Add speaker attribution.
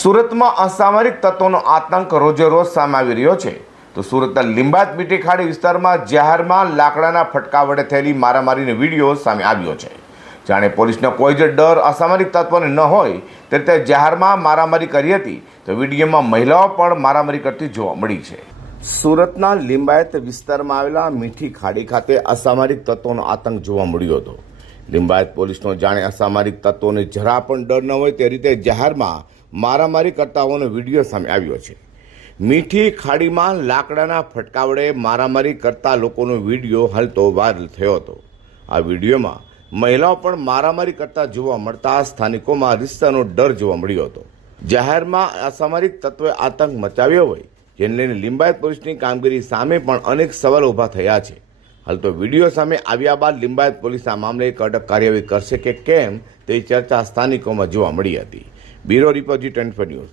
Speaker 1: સુરતમાં અસામરિક તત્વોનો આતંક રોજે રોજ સામે આવી રહ્યો છે. તો સુરતના લીંબાત મીઠી ખાડી વિસ્તારમાં જાહેરમાં લાકડાના ફટકા વડે થયેલી મારામારીનો વીડિયો સામે આવ્યો છે. જાણે પોલીસનો કોઈ જ ડર અસામરિક તત્વોને ન હોય તે રીતે જાહેરમાં મારામારી કરી હતી. તો વિડીયોમાં મહિલાઓ પણ મારામારી કરતી જોવા મળી છે. સુરતના લિંબાયત વિસ્તારમાં આવેલા મીઠી ખાડી ખાતે અસામરિક તત્વોનો આતંક જોવા મળ્યો હતો. લિંબાયત પોલીસનો જાણે અસામાજિક તત્વોને જરા પણ ડર ન હોય તે રીતે જાહેરમાં મારામારી કરતાઓનો વીડિયો સામે આવ્યો છે. મીઠી ખાડીમાં લાકડાના ફટકા વડે મારામારી કરતા લોકોનો વીડિયો હાલતો વાયરલ થયો હતો. આ વિડીયોમાં મહિલાઓ પણ મારામારી કરતા જોવા મળતા સ્થાનિકોમાં રિસ્તાનો ડર જોવા મળ્યો હતો. જાહેરમાં અસામાજિક તત્વે આતંક મચાવ્યો હોય, જેને લઈને લિંબાયત પોલીસની કામગીરી સામે પણ અનેક સવાલ ઊભા થયા છે. હાલ તો વીડિયો સામે આવ્યા બાદ લિંબાયત પોલીસ આ મામલે કડક કાર્યવાહી કરશે કે કેમ તેવી ચર્ચા સ્થાનિકોમાં જોવા મળી હતી. Bureau report G twenty news.